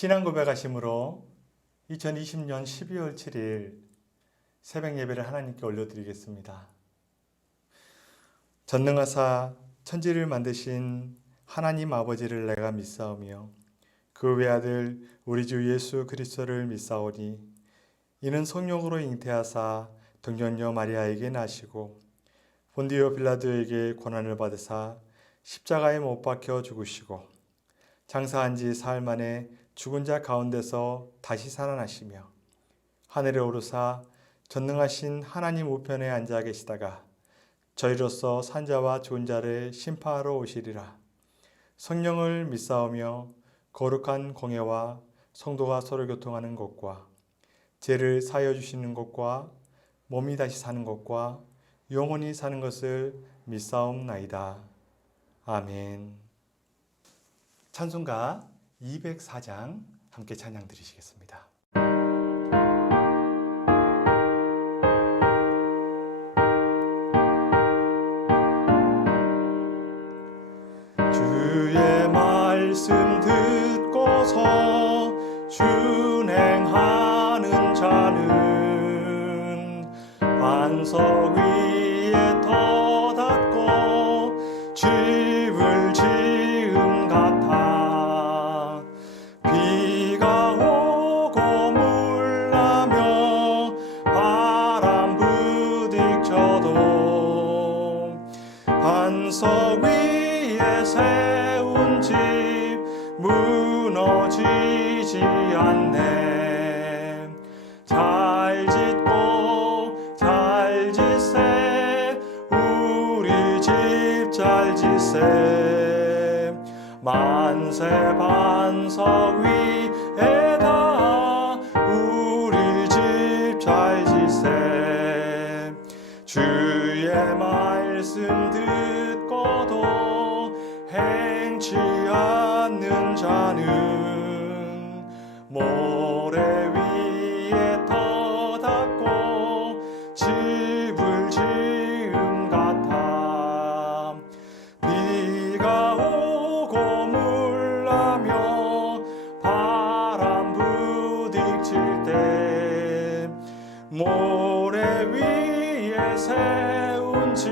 신앙 고백하심으로 2020년 12월 7일 새벽 예배를 하나님께 올려드리겠습니다. 전능하사 천지를 만드신 하나님 아버지를 내가 믿사오며 그 외아들 우리 주 예수 그리스도를 믿사오니 이는 성령으로 잉태하사 동정녀 마리아에게 나시고 본디오 빌라도에게 고난을 받으사 십자가에 못 박혀 죽으시고 장사한 지 사흘 만에 죽은 자 가운데서 다시 살아나시며 하늘에 오르사 전능하신 하나님 우편에 앉아 계시다가 저희로서 산자와 죽은 자를 심판하러 오시리라. 성령을 믿사오며 거룩한 공예와 성도가 서로 교통하는 것과 죄를 사하여 주시는 것과 몸이 다시 사는 것과 영원히 사는 것을 믿사옵나이다. 아멘. 찬송가 204장 함께 찬양 드리시겠습니다. 주의 말씀 듣고서 준행하는 자는 반석 위에 터닫고 집을 지음 같아. 비가 오고 물나며 바람 부딪혀도 반석 위에 세운 집 무너지지 않네. 잘 짓고 잘 짓세 우리 집 잘 짓세. 만세 반석 위에다 우리 집 잘 짓세. 주의 말씀 듣고도 행치 않는 자는 모래 위에 터닫고 집을 지음 같아. 비가 오고 물나며 바람 부딪힐 때 모래 위에 세운 집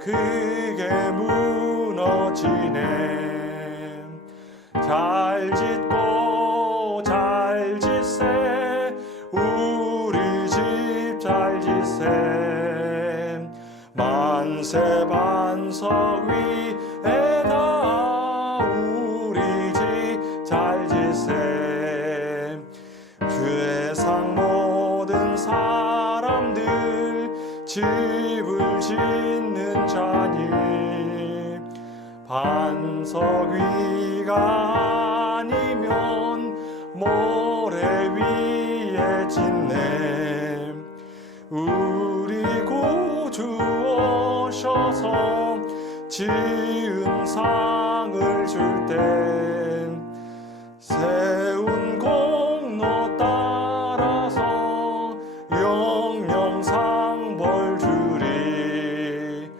그게 무너지네. 잘 짓고 잘 짓세 우리 집 잘 짓세. 만세 반석 위에다 우리 집 잘 짓세. 세상 모든 사람들 집을 짓는 자니 반석 위가 아니면 모래 위에 짓네. 우리 구주 오셔서 지은 상을 줄 땐 세운 공로 따라서 영영상 벌 주리.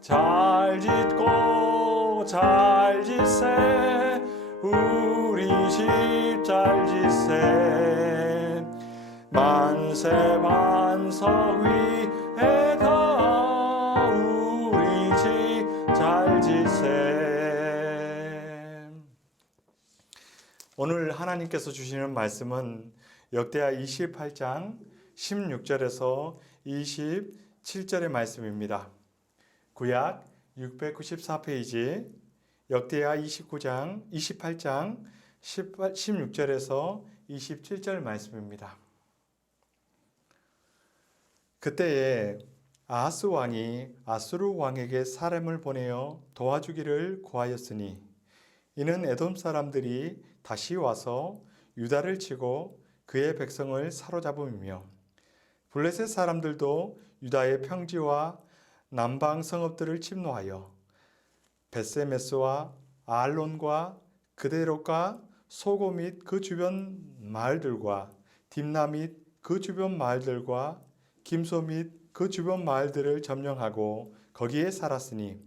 잘 짓고 잘 짓세 우리 집 잘 짓세. 만세 반석 위에다 우리 집 잘 짓세. 오늘 하나님께서 주시는 말씀은 역대하 28장 16절에서 27절의 말씀입니다. 구약 694페이지 역대하 28장 16절에서 27절 말씀입니다. 그때에 아하스 왕이 아수르 왕에게 사람을 보내어 도와주기를 구하였으니 이는 에돔 사람들이 다시 와서 유다를 치고 그의 백성을 사로잡음이며 블레셋 사람들도 유다의 평지와 남방 성읍들을 침노하여 벳세메스와 아알론과 그데롯과 소고 및 그 주변 마을들과 딥나 및 그 주변 마을들과 김소 및 그 주변 마을들을 점령하고 거기에 살았으니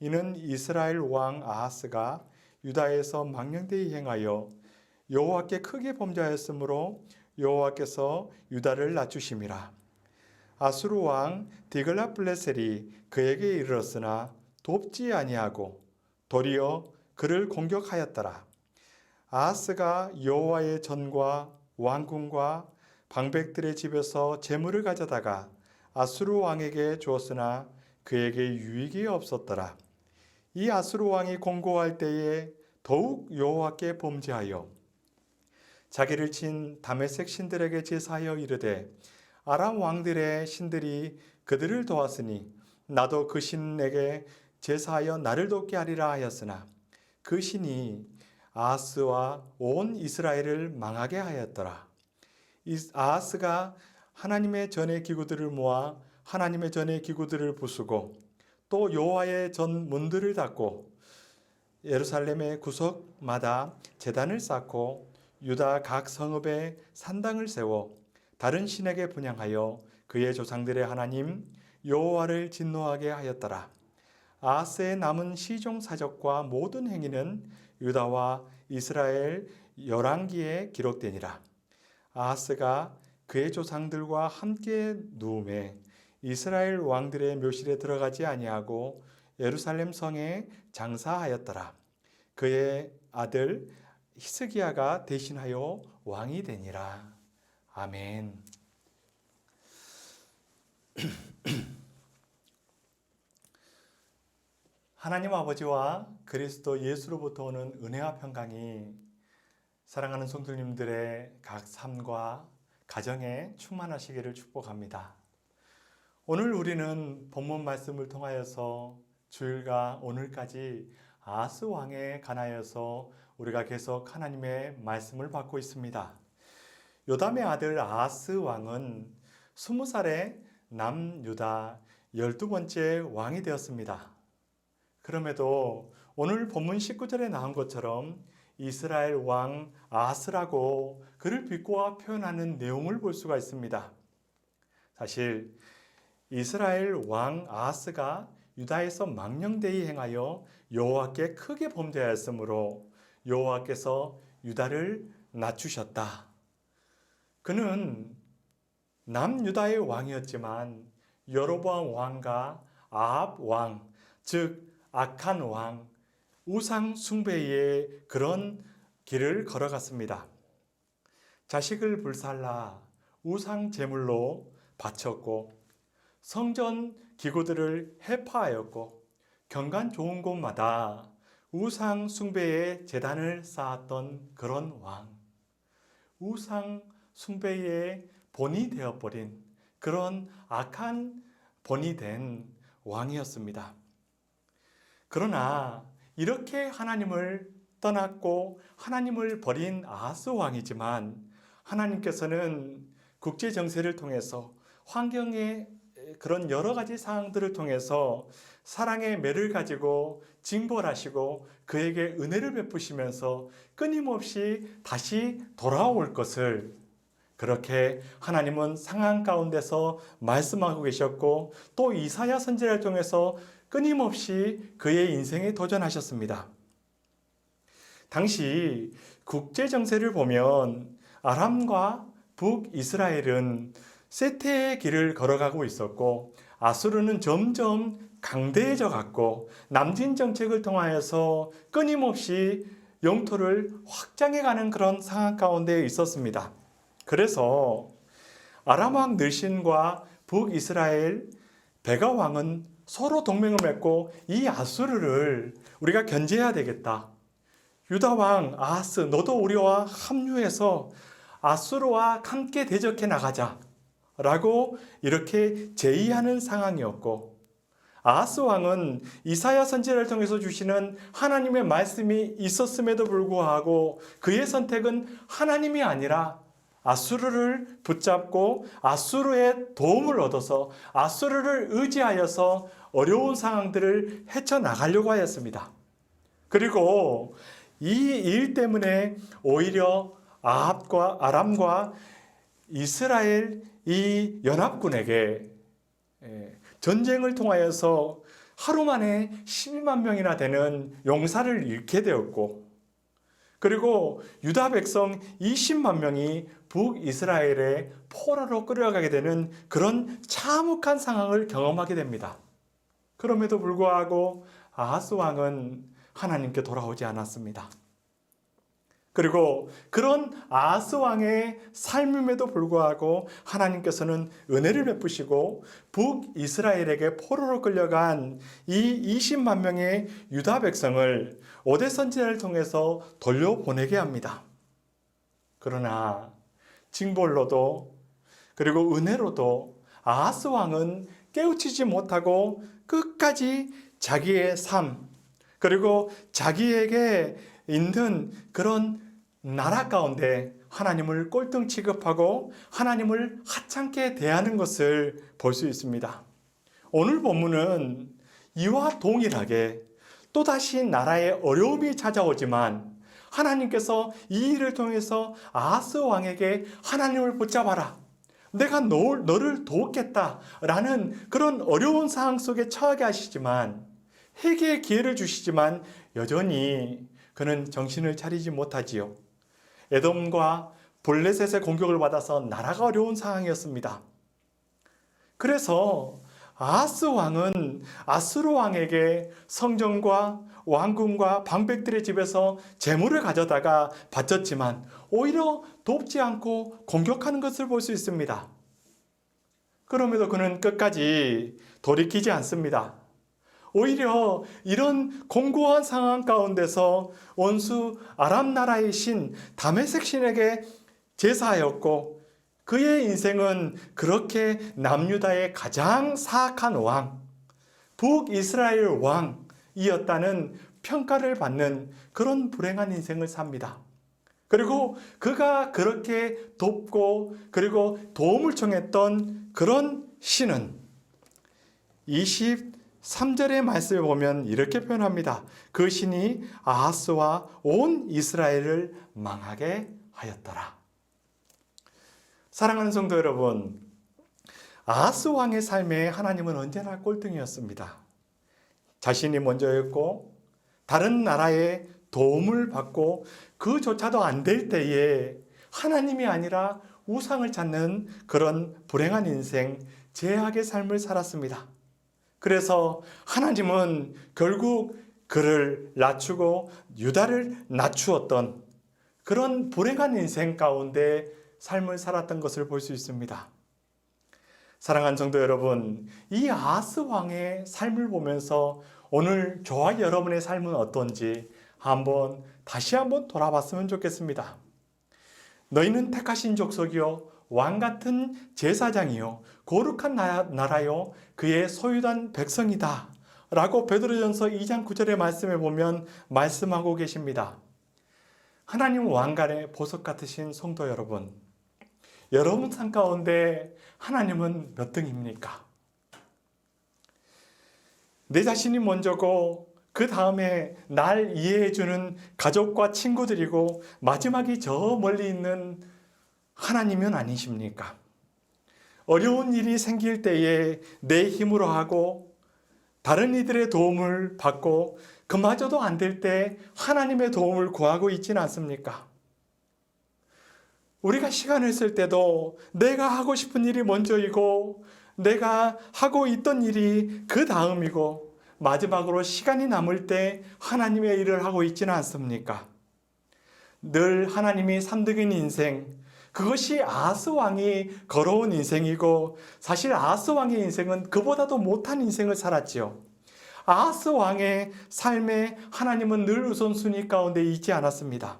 이는 이스라엘 왕 아하스가 유다에서 망령되이 행하여 여호와께 크게 범죄하였으므로 여호와께서 유다를 낮추심이라. 아수르 왕 디글라플레셀이 그에게 이르렀으나 돕지 아니하고 도리어 그를 공격하였더라. 아하스가 여호와의 전과 왕궁과 방백들의 집에서 재물을 가져다가 아수르 왕에게 주었으나 그에게 유익이 없었더라. 이 아수르 왕이 공고할 때에 더욱 여호와께 범죄하여 자기를 친 다메섹 신들에게 제사하여 이르되 아람 왕들의 신들이 그들을 도왔으니 나도 그 신에게 제사하여 나를 돕게 하리라 하였으나 그 신이 아하스와 온 이스라엘을 망하게 하였더라. 아하스가 하나님의 전의 기구들을 모아 하나님의 전의 기구들을 부수고 또 여호와의 전 문들을 닫고 예루살렘의 구석마다 제단을 쌓고 유다 각 성읍에 산당을 세워 다른 신에게 분향하여 그의 조상들의 하나님 여호와를 진노하게 하였더라. 아하스의 남은 시종 사적과 모든 행위는 유다와 이스라엘 열왕기에 기록되니라. 아하스가 그의 조상들과 함께 누움에 이스라엘 왕들의 묘실에 들어가지 아니하고 예루살렘 성에 장사하였더라. 그의 아들 히스기야가 대신하여 왕이 되니라. 아멘. 하나님 아버지와 그리스도 예수로부터 오는 은혜와 평강이 사랑하는 성도님들의 각 삶과 가정에 충만하시기를 축복합니다. 오늘 우리는 본문 말씀을 통하여서 주일과 오늘까지 아하스 왕에 관하여서 우리가 계속 하나님의 말씀을 받고 있습니다. 요담의 아들 아하스 왕은 20살에 남유다 12번째 왕이 되었습니다. 그럼에도 오늘 본문 19절에 나온 것처럼 이스라엘 왕 아하스라고 그를 비꼬아 표현하는 내용을 볼 수가 있습니다. 사실 이스라엘 왕 아하스가 유다에서 망령되이 행하여 여호와께 크게 범죄하였으므로 여호와께서 유다를 낮추셨다. 그는 남유다의 왕이었지만 여로보암 왕과 아합 왕, 즉 악한 왕, 우상 숭배의 그런 길을 걸어갔습니다. 자식을 불살라 우상 제물로 바쳤고 성전 기구들을 해파하였고 경관 좋은 곳마다 우상 숭배의 제단을 쌓았던 그런 왕, 우상 숭배의 본이 되어버린 그런 악한 본이 된 왕이었습니다. 그러나 이렇게 하나님을 떠났고 하나님을 버린 아하스 왕이지만 하나님께서는 국제 정세를 통해서 환경의 그런 여러 가지 상황들을 통해서 사랑의 매를 가지고 징벌하시고 그에게 은혜를 베푸시면서 끊임없이 다시 돌아올 것을 그렇게 하나님은 상황 가운데서 말씀하고 계셨고 또 이사야 선지자를 통해서 끊임없이 그의 인생에 도전하셨습니다. 당시 국제 정세를 보면 아람과 북이스라엘은 쇠퇴의 길을 걸어가고 있었고 아수르는 점점 강대해져 갔고 남진 정책을 통하여서 끊임없이 영토를 확장해가는 그런 상황 가운데 있었습니다. 그래서 아람 왕 늘신과 북이스라엘 베가 왕은 서로 동맹을 맺고 이 아수르를 우리가 견제해야 되겠다. 유다 왕 아하스 너도 우리와 합류해서 아수르와 함께 대적해 나가자 라고 이렇게 제의하는 상황이었고 아하스 왕은 이사야 선지자를 통해서 주시는 하나님의 말씀이 있었음에도 불구하고 그의 선택은 하나님이 아니라 아수르를 붙잡고 아수르의 도움을 얻어서 아수르를 의지하여서 어려운 상황들을 헤쳐나가려고 하였습니다. 그리고 이 일 때문에 오히려 아합과 아람과 이스라엘 이 연합군에게 전쟁을 통하여서 하루 만에 12만 명이나 되는 용사를 잃게 되었고 그리고 유다 백성 20만 명이 북이스라엘의 포로로 끌어가게 되는 그런 참혹한 상황을 경험하게 됩니다. 그럼에도 불구하고 아하스 왕은 하나님께 돌아오지 않았습니다. 그리고 그런 아하스 왕의 삶임에도 불구하고 하나님께서는 은혜를 베푸시고 북이스라엘에게 포로로 끌려간 이 20만 명의 유다 백성을 오대 선지자를 통해서 돌려보내게 합니다. 그러나 징벌로도 그리고 은혜로도 아하스 왕은 깨우치지 못하고 끝까지 자기의 삶 그리고 자기에게 있는 그런 나라 가운데 하나님을 꼴등 취급하고 하나님을 하찮게 대하는 것을 볼 수 있습니다. 오늘 본문은 이와 동일하게 또다시 나라에 어려움이 찾아오지만 하나님께서 이 일을 통해서 아하스 왕에게 하나님을 붙잡아라. 내가 너를 돕겠다. 라는 그런 어려운 상황 속에 처하게 하시지만 회개의 기회를 주시지만 여전히 그는 정신을 차리지 못하지요. 에돔과 블레셋의 공격을 받아서 나라가 어려운 상황이었습니다. 그래서 아하스 왕은 아수르 왕에게 성전과 왕궁과 방백들의 집에서 재물을 가져다가 바쳤지만 오히려 돕지 않고 공격하는 것을 볼 수 있습니다. 그럼에도 그는 끝까지 돌이키지 않습니다. 오히려 이런 공고한 상황 가운데서 원수 아람 나라의 신 다메섹 신에게 제사하였고 그의 인생은 그렇게 남유다의 가장 사악한 왕, 북이스라엘 왕이었다는 평가를 받는 그런 불행한 인생을 삽니다. 그리고 그가 그렇게 돕고 그리고 도움을 청했던 그런 신은 23절의 말씀을 보면 이렇게 표현합니다. 그 신이 아하스와 온 이스라엘을 망하게 하였더라. 사랑하는 성도 여러분, 아하스 왕의 삶에 하나님은 언제나 꼴등이었습니다. 자신이 먼저였고 다른 나라의 도움을 받고 그조차도 안 될 때에 하나님이 아니라 우상을 찾는 그런 불행한 인생, 죄악의 삶을 살았습니다. 그래서 하나님은 결국 그를 낮추고 유다를 낮추었던 그런 불행한 인생 가운데 삶을 살았던 것을 볼 수 있습니다. 사랑하는 성도 여러분, 이 아하스 왕의 삶을 보면서 오늘 저와 여러분의 삶은 어떤지 다시 한번 돌아봤으면 좋겠습니다. 너희는 택하신 족속이요 왕같은 제사장이요 거룩한 나라요 그의 소유된 백성이다 라고 베드로전서 2장 9절의 말씀에 보면 말씀하고 계십니다. 하나님 왕관의 보석 같으신 성도 여러분, 여러분 삶 가운데 하나님은 몇 등입니까? 내 자신이 먼저고 그 다음에 날 이해해주는 가족과 친구들이고 마지막이 저 멀리 있는 하나님은 아니십니까? 어려운 일이 생길 때에 내 힘으로 하고 다른 이들의 도움을 받고 그마저도 안 될 때 하나님의 도움을 구하고 있지는 않습니까? 우리가 시간을 쓸 때도 내가 하고 싶은 일이 먼저이고 내가 하고 있던 일이 그 다음이고 마지막으로 시간이 남을 때 하나님의 일을 하고 있지는 않습니까? 늘 하나님이 3등인 인생, 그것이 아하스 왕이 걸어온 인생이고 사실 아하스 왕의 인생은 그보다도 못한 인생을 살았지요. 아하스 왕의 삶에 하나님은 늘 우선순위 가운데 있지 않았습니다.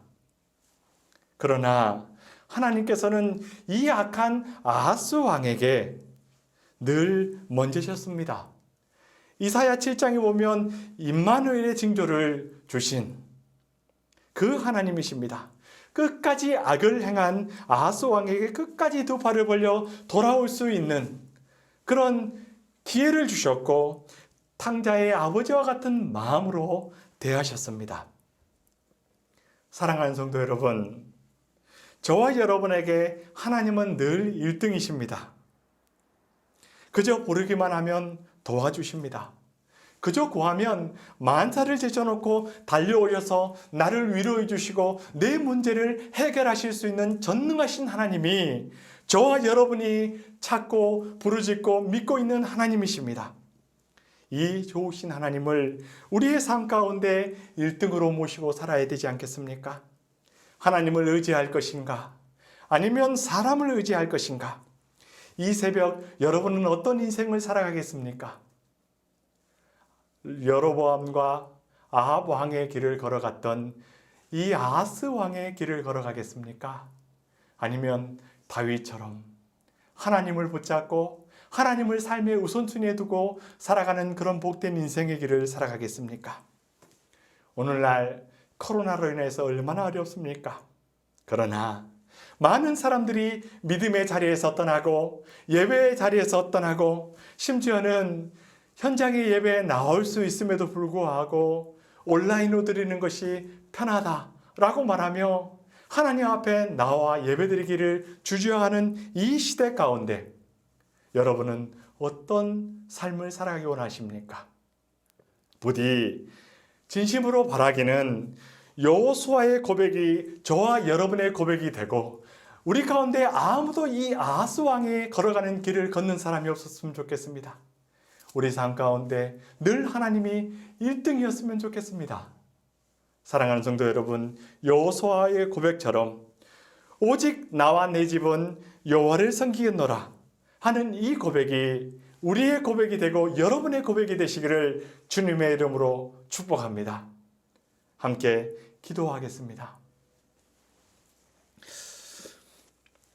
그러나 하나님께서는 이 악한 아하스 왕에게 늘 먼저셨습니다. 이사야 7장에 보면 임마누엘의 징조를 주신 그 하나님이십니다. 끝까지 악을 행한 아하스 왕에게 끝까지 두 팔을 벌려 돌아올 수 있는 그런 기회를 주셨고 탕자의 아버지와 같은 마음으로 대하셨습니다. 사랑하는 성도 여러분, 저와 여러분에게 하나님은 늘 1등이십니다. 그저 부르기만 하면 도와주십니다. 그저 구하면 만사를 제쳐놓고 달려오셔서 나를 위로해 주시고 내 문제를 해결하실 수 있는 전능하신 하나님이 저와 여러분이 찾고 부르짖고 믿고 있는 하나님이십니다. 이 좋으신 하나님을 우리의 삶 가운데 1등으로 모시고 살아야 되지 않겠습니까? 하나님을 의지할 것인가? 아니면 사람을 의지할 것인가? 이 새벽 여러분은 어떤 인생을 살아가겠습니까? 여로보암과 아합 왕의 길을 걸어갔던 이 아하스 왕의 길을 걸어가겠습니까? 아니면 다윗처럼 하나님을 붙잡고 하나님을 삶의 우선순위에 두고 살아가는 그런 복된 인생의 길을 살아가겠습니까? 오늘날 코로나로 인해서 얼마나 어렵습니까? 그러나 많은 사람들이 믿음의 자리에서 떠나고 예배의 자리에서 떠나고 심지어는 현장의 예배에 나올 수 있음에도 불구하고 온라인으로 드리는 것이 편하다라고 말하며 하나님 앞에 나와 예배드리기를 주저하는 이 시대 가운데 여러분은 어떤 삶을 살아가기 원하십니까? 부디 진심으로 바라기는 여호수아의 고백이 저와 여러분의 고백이 되고 우리 가운데 아무도 이 아하스 왕이 걸어가는 길을 걷는 사람이 없었으면 좋겠습니다. 우리 삶 가운데 늘 하나님이 1등이었으면 좋겠습니다. 사랑하는 성도 여러분, 여호수아의 고백처럼 오직 나와 내 집은 여호와를 섬기겠노라 하는 이 고백이 우리의 고백이 되고 여러분의 고백이 되시기를 주님의 이름으로 축복합니다. 함께 기도하겠습니다.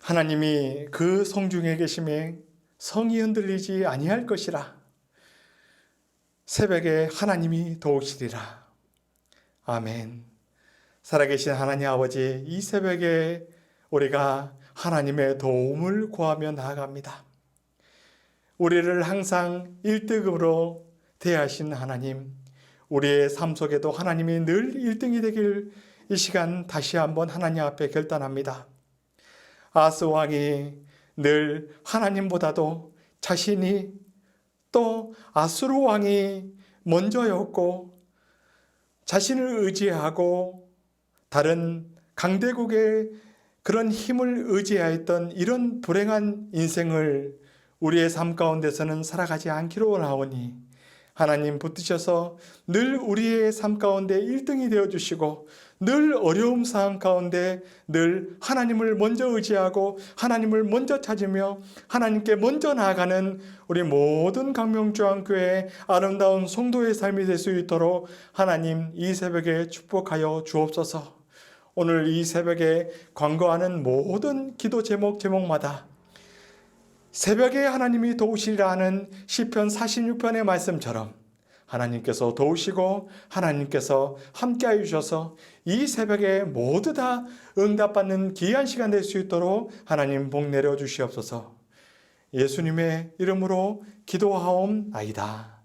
하나님이 그 성중에 계심에 성이 흔들리지 아니할 것이라. 새벽에 하나님이 도우시리라. 아멘. 살아계신 하나님 아버지, 이 새벽에 우리가 하나님의 도움을 구하며 나아갑니다. 우리를 항상 1등으로 대하신 하나님, 우리의 삶 속에도 하나님이 늘 1등이 되길 이 시간 다시 한번 하나님 앞에 결단합니다. 아하스 왕이 늘 하나님보다도 자신이 또 아수르 왕이 먼저였고 자신을 의지하고 다른 강대국의 그런 힘을 의지하였던 이런 불행한 인생을 우리의 삶 가운데서는 살아가지 않기로 원하오니 하나님 붙드셔서 늘 우리의 삶 가운데 1등이 되어주시고 늘 어려움 상황 가운데 늘 하나님을 먼저 의지하고 하나님을 먼저 찾으며 하나님께 먼저 나아가는 우리 모든 강명주안교회의 아름다운 성도의 삶이 될 수 있도록 하나님 이 새벽에 축복하여 주옵소서. 오늘 이 새벽에 광고하는 모든 기도 제목마다 새벽에 하나님이 도우시리라 하는 시편 46편의 말씀처럼 하나님께서 도우시고 하나님께서 함께하여 주셔서 이 새벽에 모두 다 응답받는 귀한 시간 될 수 있도록 하나님 복 내려 주시옵소서. 예수님의 이름으로 기도하옵나이다.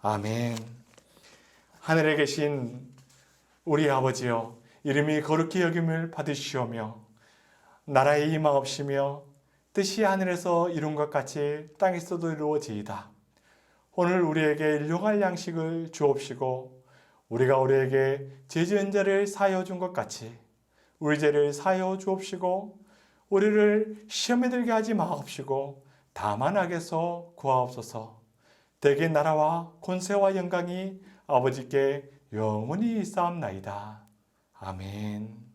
아멘. 하늘에 계신 우리 아버지여, 이름이 거룩히 여김을 받으시오며 나라의 임하옵시며 뜻이 하늘에서 이룬 것 같이 땅에서도 이루어지이다. 오늘 우리에게 일용할 양식을 주옵시고 우리가 우리에게 죄 지은 자를 사하여 준 것 같이 우리 죄를 사하여 주옵시고 우리를 시험에 들게 하지 마옵시고 다만 악에서 구하옵소서. 대개 나라와 권세와 영광이 아버지께 영원히 있사옵나이다. 아멘.